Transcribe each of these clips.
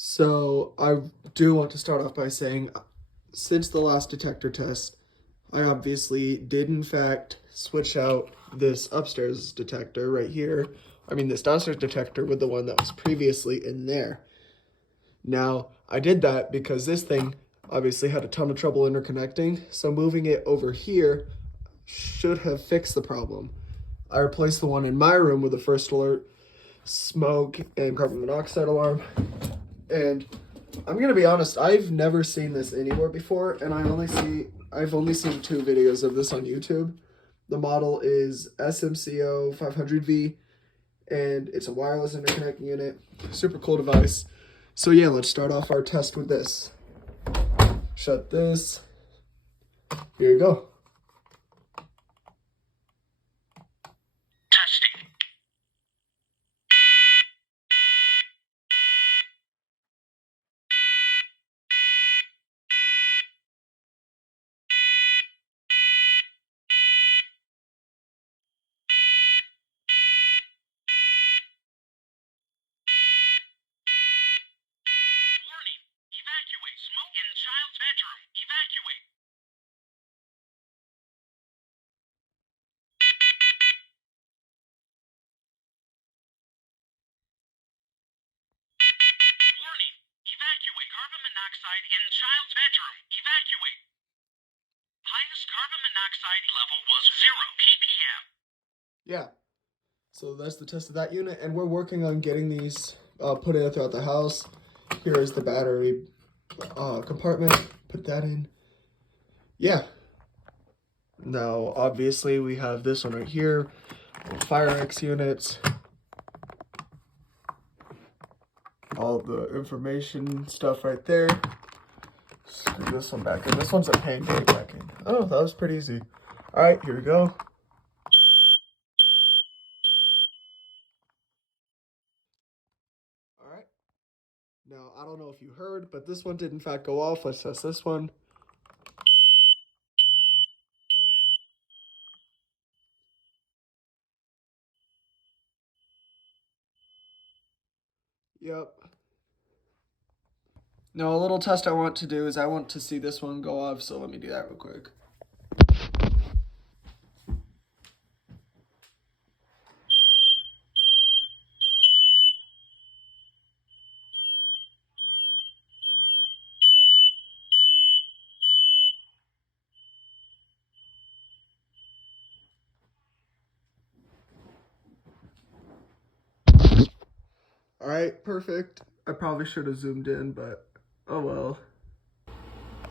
So I do want to start off by saying, since the last detector test, I obviously did in fact switch out this upstairs detector right here. This downstairs detector with the one that was previously in there. Now, I did that because this thing obviously had a ton of trouble interconnecting, so moving it over here should have fixed the problem. I replaced the one in my room with the first alert, smoke, and carbon monoxide alarm. And I'm gonna be honest, I've never seen this anywhere before, and I've only seen two videos of this on YouTube. The model is SMCO 500V, and it's a wireless interconnecting unit. Super cool device. So yeah, let's start off our test with this. Shut this. Here you go. Testing. Warning. Evacuate. Smoke in child's bedroom. Evacuate. Warning. Evacuate. Carbon monoxide in child's bedroom. Evacuate. Highest carbon monoxide level was 0 ppm. Yeah. So that's the test of that unit, and we're working on getting these put in throughout the house. Here is the battery compartment. Put that in. Yeah. Now, obviously, we have this one right here. Fire X units. All the information stuff right there. Screw this one back in. This one's a pain to get back in. Oh, that was pretty easy. All right, here we go. All right. Now, I don't know if you heard, but this one did in fact go off. Let's test this one. Yep. Now, a little test I want to do is I want to see this one go off, so let me do that real quick. All right, perfect. I probably should have zoomed in, but oh well.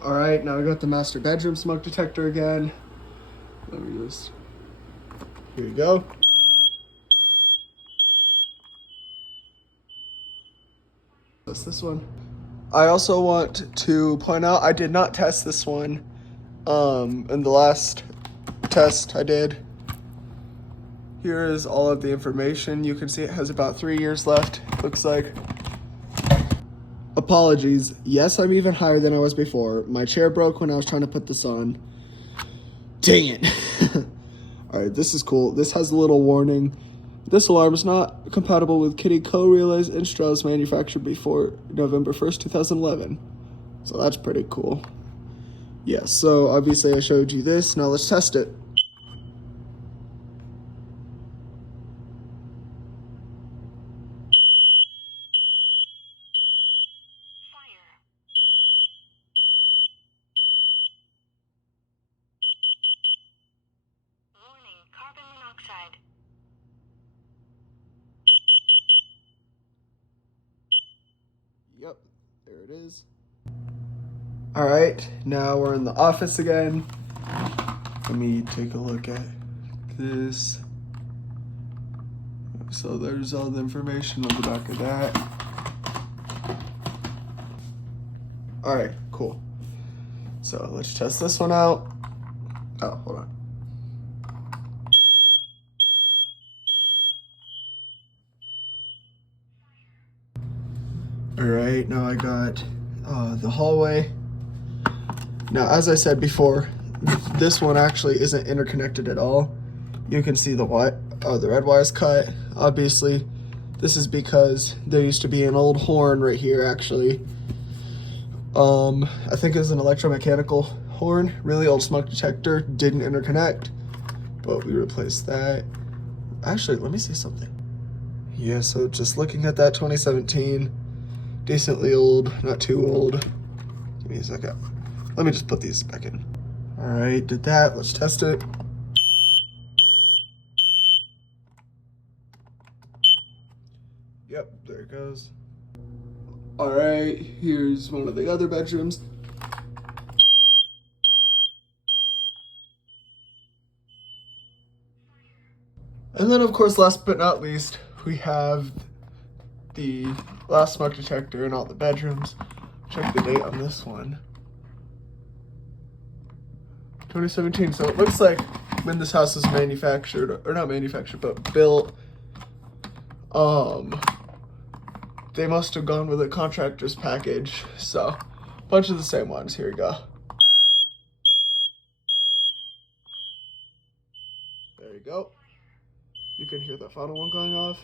All right, now we got the master bedroom smoke detector again. Let me just, here you go. That's this one. I also want to point out I did not test this one in the last test I did. Here is all of the information. You can see it has about 3 years left, looks like. Apologies. Yes, I'm even higher than I was before. My chair broke when I was trying to put this on. Dang it. Alright, this is cool. This has a little warning. This alarm is not compatible with Kitty co-relays and Strauss manufactured before November 1st, 2011. So that's pretty cool. Yeah, so obviously I showed you this. Now let's test it. Fire. Warning. Carbon monoxide. Yep, there it is. Alright, now we're in the office again. Let me take a look at this. So there's all the information on the back of that. Alright, cool. So let's test this one out. Oh, hold on. Alright, now I got the hallway. Now, as I said before, this one actually isn't interconnected at all. You can see the red wires cut, obviously. This is because there used to be an old horn right here, actually. I think it's an electromechanical horn. Really old smoke detector. Didn't interconnect, but we replaced that. Actually, let me see something. Yeah, so just looking at that 2017, decently old, not too old. Give me a second. Let me just put these back in. All right, did that. Let's test it. Yep, there it goes. All right, here's one of the other bedrooms. And then, of course, last but not least, we have the last smoke detector in all the bedrooms. Check the date on this one. 2017. So it looks like when this house was manufactured, or not manufactured, but built, they must have gone with a contractor's package. So, a bunch of the same ones. Here we go. There you go. You can hear the final one going off.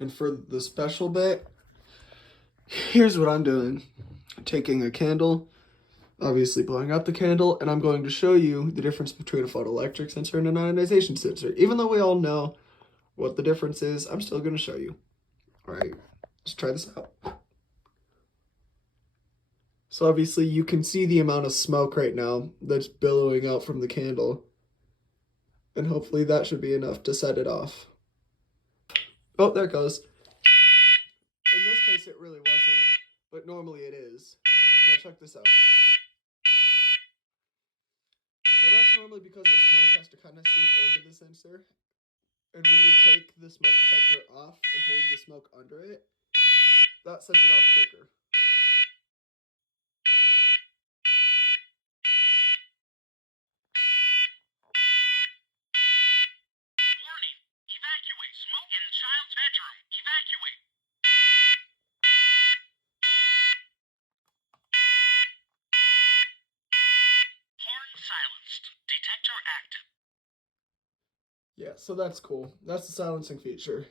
And for the special bit, here's what I'm doing. Taking a candle, obviously blowing up the candle, and I'm going to show you the difference between a photoelectric sensor and an ionization sensor. Even though we all know what the difference is, I'm still going to show you. All right, let's try this out. So obviously you can see the amount of smoke right now that's billowing out from the candle. And hopefully that should be enough to set it off. Oh, there it goes. In this case, it really wasn't, but normally it is. Now check this out. Now that's normally because the smoke has to kind of seep into the sensor. And when you take the smoke detector off and hold the smoke under it, that sets it off quicker. Warning! Evacuate! Smoke in child's bedroom! Evacuate! Horn silenced. Detector active. Yeah, so that's cool. That's the silencing feature.